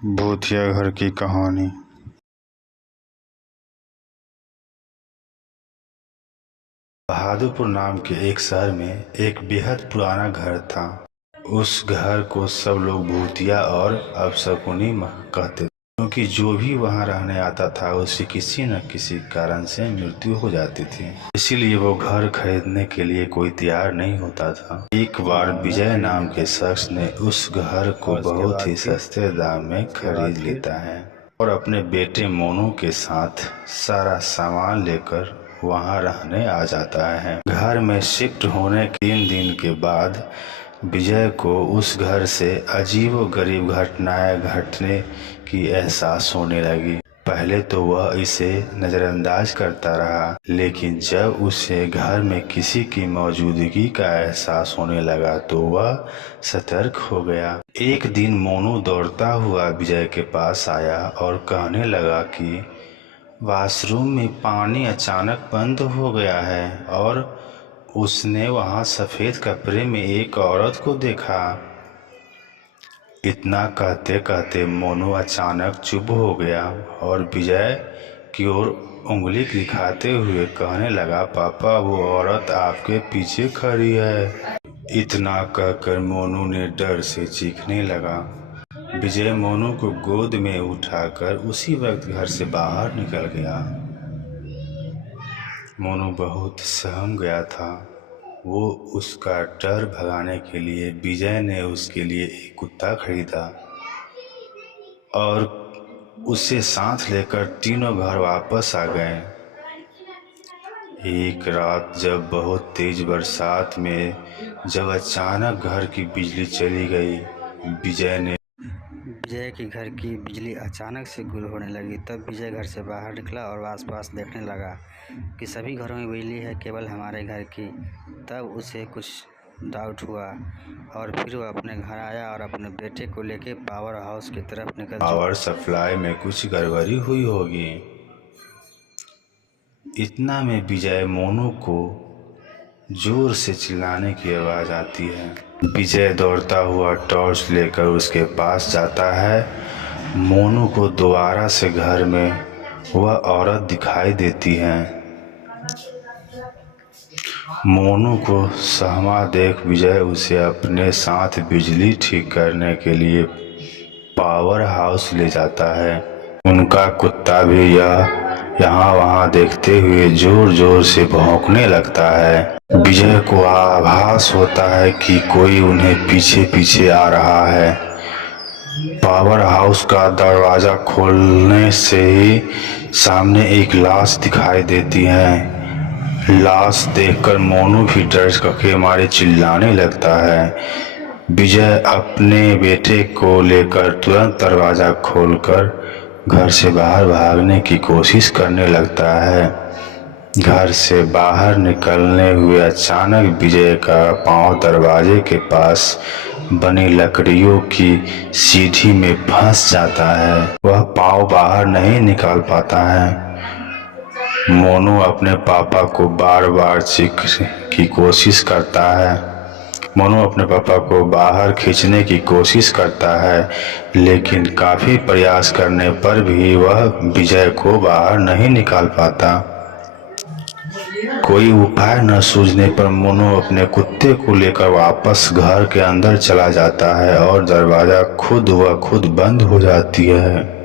भूतिया घर की कहानी। बहादुरपुर नाम के एक शहर में एक बेहद पुराना घर था। उस घर को सब लोग भूतिया और अपशकुनी कहते थे, क्योंकि जो भी वहां रहने आता था उसकी किसी न किसी कारण से मृत्यु हो जाती थी। इसीलिए वो घर खरीदने के लिए कोई तैयार नहीं होता था। एक बार विजय नाम के शख्स ने उस घर को बहुत ही सस्ते दाम में खरीद लेता है और अपने बेटे मोनू के साथ सारा सामान लेकर वहां रहने आ जाता है। घर में शिफ्ट होने के 3 दिन के बाद विजय को उस घर से अजीबोगरीब घटनाएं घटने की एहसास होने लगी। पहले तो वह इसे नज़रअंदाज करता रहा, लेकिन जब उसे घर में किसी की मौजूदगी का एहसास होने लगा तो वह सतर्क हो गया। एक दिन मोनू दौड़ता हुआ विजय के पास आया और कहने लगा कि वॉशरूम में पानी अचानक बंद हो गया है और उसने वहां सफ़ेद कपड़े में एक औरत को देखा। इतना कहते कहते मोनू अचानक चुप हो गया और विजय की ओर उंगली दिखाते हुए कहने लगा, पापा वो औरत आपके पीछे खड़ी है। इतना कहकर मोनू ने डर से चीखने लगा। विजय मोनू को गोद में उठाकर उसी वक्त घर से बाहर निकल गया। मोनू बहुत सहम गया था। वो उसका डर भगाने के लिए विजय ने उसके लिए एक कुत्ता खरीदा और उसे साथ लेकर तीनों घर वापस आ गए। एक रात जब बहुत तेज बरसात में जब अचानक घर की बिजली चली गई, विजय के घर की बिजली अचानक से गुल होने लगी। तब विजय घर से बाहर निकला और आसपास देखने लगा कि सभी घरों में बिजली है, केवल हमारे घर की। तब उसे कुछ डाउट हुआ और फिर वह अपने घर आया और अपने बेटे को लेकर पावर हाउस की तरफ निकल। पावर सप्लाई में कुछ गड़बड़ी हुई होगी। इतना में विजय मोनू को जोर से चिल्लाने की आवाज़ आती है। विजय दौड़ता हुआ टॉर्च लेकर उसके पास जाता है। मोनू को दोबारा से घर में वह औरत दिखाई देती है। मोनू को सहमा देख विजय उसे अपने साथ बिजली ठीक करने के लिए पावर हाउस ले जाता है। उनका कुत्ता भी यहाँ वहाँ देखते हुए जोर जोर से भौंकने लगता है। विजय को आभास होता है कि कोई उन्हें पीछे पीछे आ रहा है। पावर हाउस का दरवाज़ा खोलने से ही सामने एक लाश दिखाई देती है। लाश देखकर मोनू भी डर के मारे चिल्लाने लगता है। विजय अपने बेटे को लेकर तुरंत दरवाज़ा खोलकर घर से बाहर भागने की कोशिश करने लगता है। घर से बाहर निकलने हुए अचानक विजय का पांव दरवाजे के पास बनी लकड़ियों की सीढ़ी में फंस जाता है। वह पांव बाहर नहीं निकाल पाता है। मोनू अपने पापा को बार बार चीखने की कोशिश करता है। मोनू अपने पापा को बाहर खींचने की कोशिश करता है, लेकिन काफ़ी प्रयास करने पर भी वह विजय को बाहर नहीं निकाल पाता। कोई उपाय न सूझने पर मोनू अपने कुत्ते को लेकर वापस घर के अंदर चला जाता है और दरवाज़ा खुद बंद हो जाती है।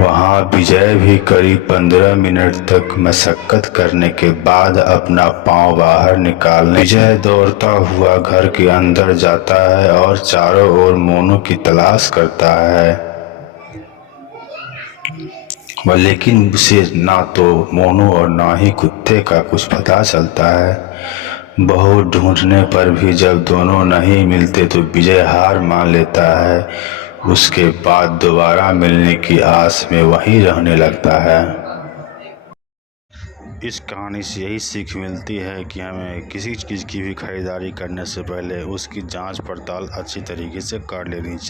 वहाँ विजय भी करीब 15 मिनट तक मशक्कत करने के बाद अपना पांव बाहर निकालने विजय दौड़ता हुआ घर के अंदर जाता है और चारों ओर मोनू की तलाश करता है। लेकिन उसे ना तो मोनू और ना ही कुत्ते का कुछ पता चलता है। बहुत ढूंढने पर भी जब दोनों नहीं मिलते तो विजय हार मान लेता है। उसके बाद दोबारा मिलने की आस में वहीं रहने लगता है। इस कहानी से यही सीख मिलती है कि हमें किसी चीज़ की भी खरीदारी करने से पहले उसकी जांच पड़ताल अच्छी तरीके से कर लेनी चाहिए।